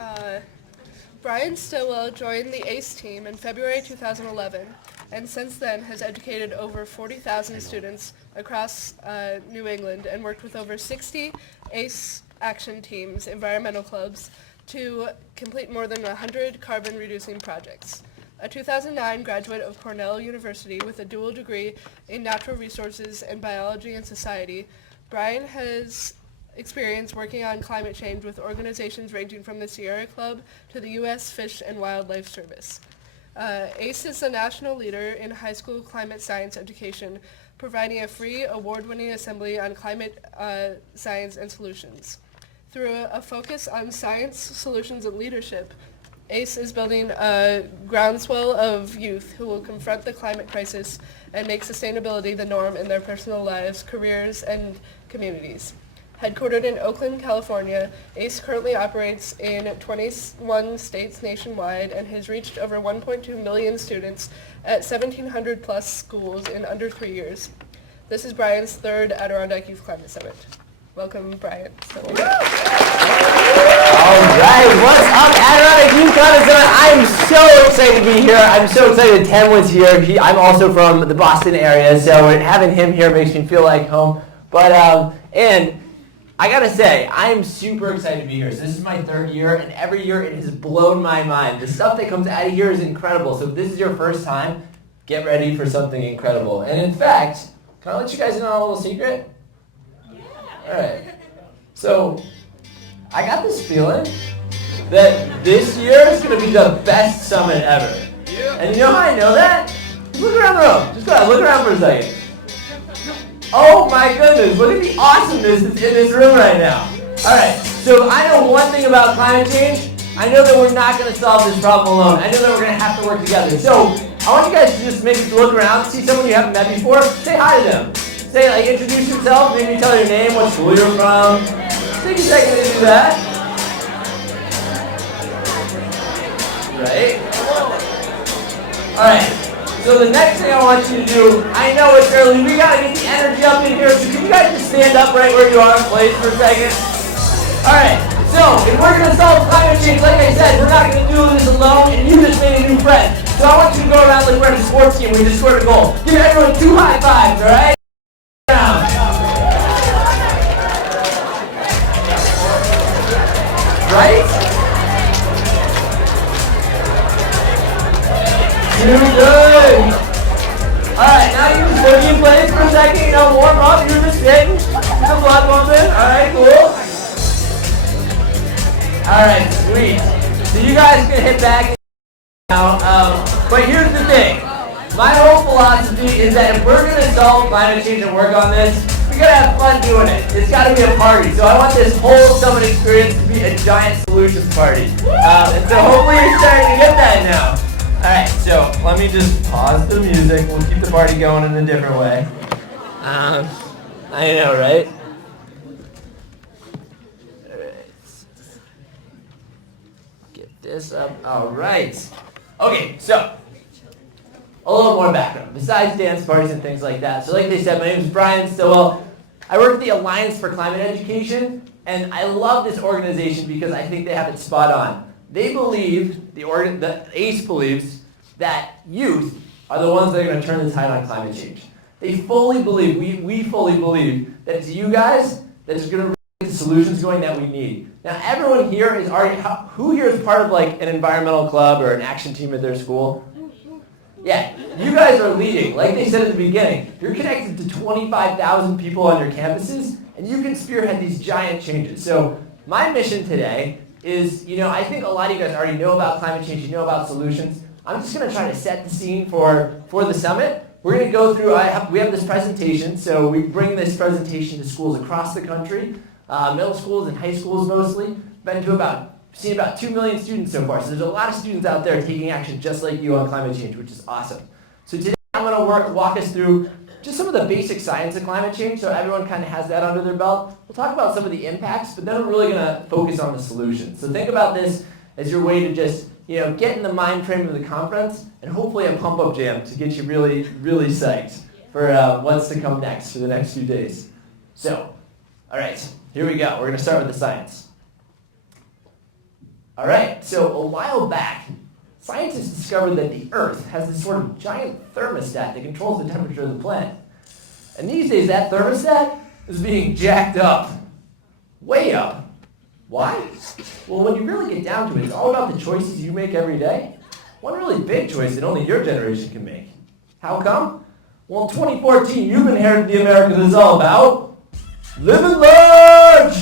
Uh, Brian Stilwell joined the ACE team in February 2011, and since then has educated over 40,000 students across New England and worked with over 60 ACE action teams, environmental clubs, to complete more than 100 carbon-reducing projects. A 2009 graduate of Cornell University with a dual degree in natural resources and biology and society, Brian has experience working on climate change with organizations ranging from the Sierra Club to the U.S. Fish and Wildlife Service. ACE is a national leader in high school climate science education, providing a free, award-winning assembly on climate science and solutions. Through a focus on science, solutions, and leadership, ACE is building a groundswell of youth who will confront the climate crisis and make sustainability the norm in their personal lives, careers, and communities. Headquartered in Oakland, California, ACE currently operates in 21 states nationwide and has reached over 1.2 million students at 1,700 plus schools in under 3 years. This is Brian's third Adirondack Youth Climate Summit. Welcome, Brian. All right, what's up, Adirondack Youth Climate Summit? I'm so excited to be here. I'm so excited Tim was here. I'm also from the Boston area, so having him here makes me feel like home. But and I gotta say, I'm super excited to be here. So this is my third year, and every year it has blown my mind. The stuff that comes out of here is incredible. So if this is your first time, get ready for something incredible. And in fact, can I let you guys in on a little secret? All right. So I got this feeling that this year is going to be the best summit ever. And you know how I know that? Look around the room. Just go ahead, look around for a second. Oh my goodness, look at the awesomeness that's in this room right now. All right, so I know one thing about climate change. I know that we're not going to solve this problem alone. I know that we're going to have to work together. So I want you guys to just maybe look around, see someone you haven't met before, say hi to them. Say, like, introduce yourself, maybe tell your name, what school you're from. Take a second to do that. Right? Alright, so the next thing I want you to do, I know it's early, we gotta get the energy up in here, so can you guys just stand up right where you are in place for a second? Alright, so if we're gonna solve climate change, like I said, we're not gonna do this alone, and you just made a new friend. So I want you to go around like we're in a sports team, we just scored a goal. Give everyone 2 high fives, alright? Right? Too good. Alright, now you just boogie in place for a second, warm up, you're just getting some blood pumping. Alright, cool. Alright, sweet. So you guys can hit back now. But here's the thing. My whole philosophy is that if we're going to solve climate change and work on this, we gotta have fun doing it. It's gotta be a party. So I want this whole summit experience to be a giant solutions party. And so hopefully you're starting to get that now. Alright, so let me just pause the music. We'll keep the party going in a different way. I know, right? Alright. Get this up. Alright. Okay, so a little more background, besides dance parties and things like that. So like they said, my name is Brian Stilwell. I work at the Alliance for Climate Education, and I love this organization because I think they have it spot on. They believe, the ACE believes, that youth are the ones that are going to turn the tide on climate change. They fully believe, we fully believe, that it's you guys that is going to get the solutions going that we need. Now everyone here is already, who here is part of like an environmental club or an action team at their school? Yeah, you guys are leading. Like they said at the beginning, you're connected to 25,000 people on your campuses, and you can spearhead these giant changes. So my mission today is, I think a lot of you guys already know about climate change, you know about solutions. I'm just going to try to set the scene for the summit. We're going to go through, we have this presentation, so we bring this presentation to schools across the country, middle schools and high schools mostly. Seen about 2 million students so far. So there's a lot of students out there taking action just like you on climate change, which is awesome. So today I'm going to walk us through just some of the basic science of climate change so everyone kind of has that under their belt. We'll talk about some of the impacts, but then we're really going to focus on the solutions. So think about this as your way to just get in the mind frame of the conference and hopefully a pump-up jam to get you really, really psyched for what's to come next for the next few days. So, all right, here we go. We're going to start with the science. All right, so a while back, scientists discovered that the Earth has this sort of giant thermostat that controls the temperature of the planet. And these days, that thermostat is being jacked up, way up. Why? Well, when you really get down to it, it's all about the choices you make every day. One really big choice that only your generation can make. How come? Well, in 2014, you've inherited the America that's all about living large.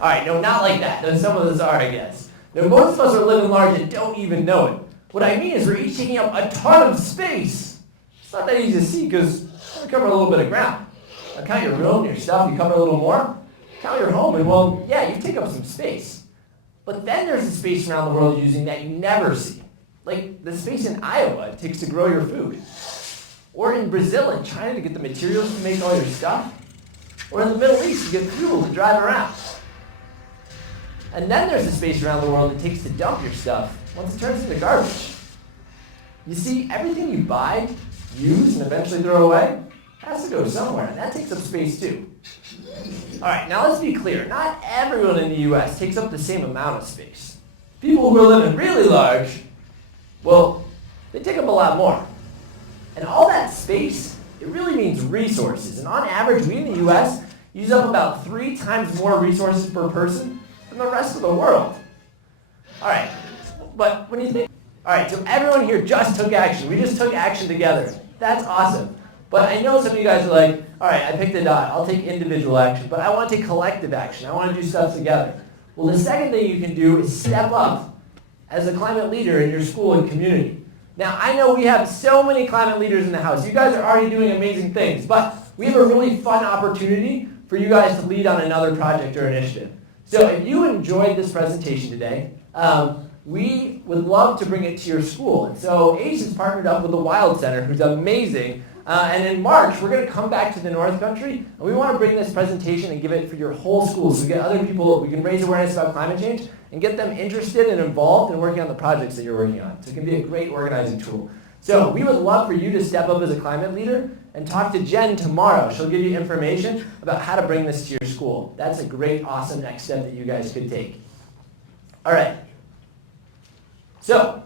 All right, no, not like that. Though some of us are, I guess. Now, most of us are living large and don't even know it. What I mean is we're each taking up a ton of space. It's not that easy to see because we cover a little bit of ground. Now, count your room, your stuff, you cover a little more. Count your home, and well, yeah, you take up some space. But then there's the space around the world using that you never see. Like the space in Iowa it takes to grow your food. Or in Brazil and China to get the materials to make all your stuff. Or in the Middle East to get fuel to drive around. And then there's the space around the world it takes to dump your stuff once it turns into garbage. You see, everything you buy, use, and eventually throw away has to go somewhere, and that takes up space too. All right, now let's be clear. Not everyone in the U.S. takes up the same amount of space. People who are living really large, well, they take up a lot more. And all that space, it really means resources. And on average, we in the U.S. use up about 3 times more resources per person than the rest of the world. All right, but when you think, all right, so everyone here just took action. We just took action together. That's awesome. But I know some of you guys are like, all right, I picked a dot. I'll take individual action, but I want to take collective action. I want to do stuff together. Well, the second thing you can do is step up as a climate leader in your school and community. Now, I know we have so many climate leaders in the house. You guys are already doing amazing things, but we have a really fun opportunity for you guys to lead on another project or initiative. So if you enjoyed this presentation today, we would love to bring it to your school. And so ACE has partnered up with the Wild Center, who's amazing. And in March, we're going to come back to the North Country, and we want to bring this presentation and give it for your whole school so we get other people, we can raise awareness about climate change and get them interested and involved in working on the projects that you're working on. So it can be a great organizing tool. So we would love for you to step up as a climate leader and talk to Jen tomorrow. She'll give you information about how to bring this to your school. That's a great, awesome next step that you guys could take. All right. So,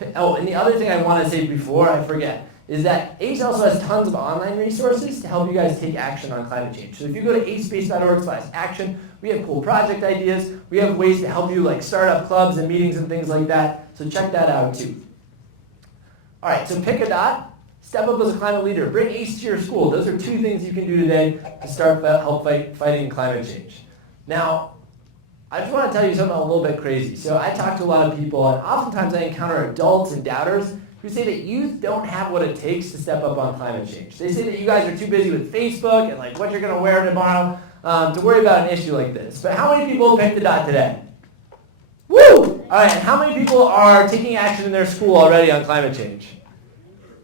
and the other thing I want to say before I forget is that ACE also has tons of online resources to help you guys take action on climate change. So if you go to acespace.org/action, we have cool project ideas. We have ways to help you like start up clubs and meetings and things like that. So check that out too. All right, so pick a dot, step up as a climate leader, bring ACE to your school. Those are 2 things you can do today to start fighting climate change. Now, I just want to tell you something a little bit crazy. So I talk to a lot of people, and oftentimes I encounter adults and doubters who say that youth don't have what it takes to step up on climate change. They say that you guys are too busy with Facebook and like what you're going to wear tomorrow to worry about an issue like this. But how many people picked the dot today? Woo! All right, and how many people are taking action in their school already on climate change?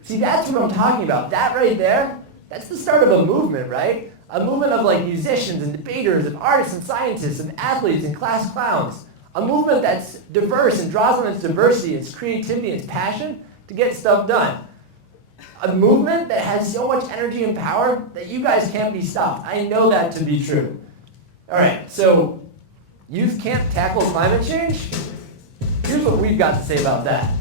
See, that's what I'm talking about. That right there, that's the start of a movement, right? A movement of like musicians and debaters and artists and scientists and athletes and class clowns. A movement that's diverse and draws on its diversity, its creativity, its passion to get stuff done. A movement that has so much energy and power that you guys can't be stopped. I know that to be true. All right, so youth can't tackle climate change? Here's what we've got to say about that.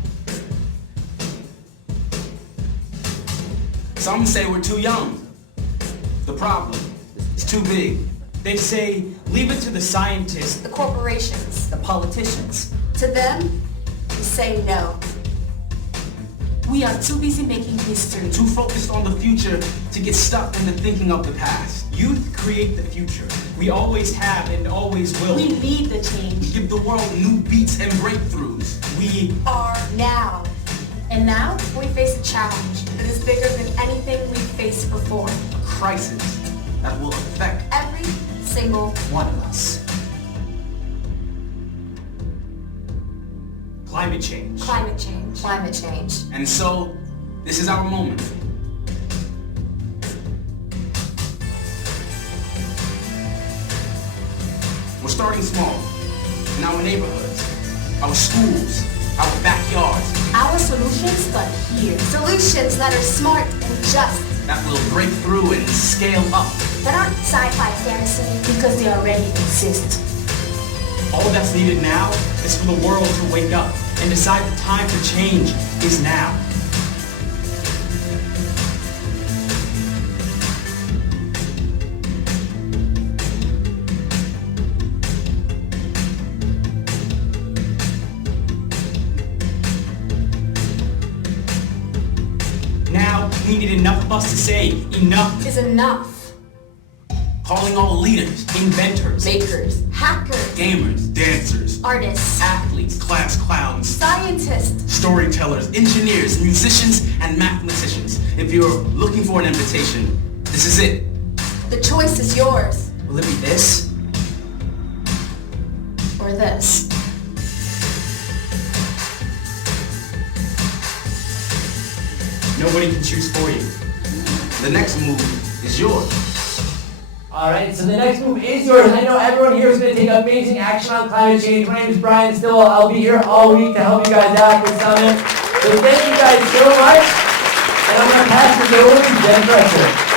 Some say we're too young. The problem is too big. They say, leave it to the scientists, the corporations, the politicians. To them, we say no. We are too busy making history. Too focused on the future to get stuck in the thinking of the past. Youth create the future. We always have and always will. We lead the change. We give the world new beats and breakthroughs. We are now. And now, we face a challenge that is bigger than anything we've faced before. A crisis that will affect every single one of us. Climate change. Climate change. Climate change. And so, this is our moment. We're starting small. In our neighborhoods, our schools, our backyards. Our solutions start here. Solutions that are smart and just. That will break through and scale up. That aren't sci-fi fantasy. Because they already exist. All that's needed now is for the world to wake up and decide the time for change is now. Now, we need enough of us to say enough. Is enough. Calling all leaders, inventors, Makers, hackers, gamers, dancers, artists, athletes, class clowns, scientists, storytellers, engineers, musicians, and mathematicians. If you're looking for an invitation, this is it. the choice is yours. Will it be this? Or this. Nobody can choose for you. The next move is yours. Alright, so the next move is yours. I know everyone here is going to take amazing action on climate change. My name is Brian Stilwell. I'll be here all week to help you guys out with Summit. So thank you guys so much. And I'm going to pass this over to Jen Dresser.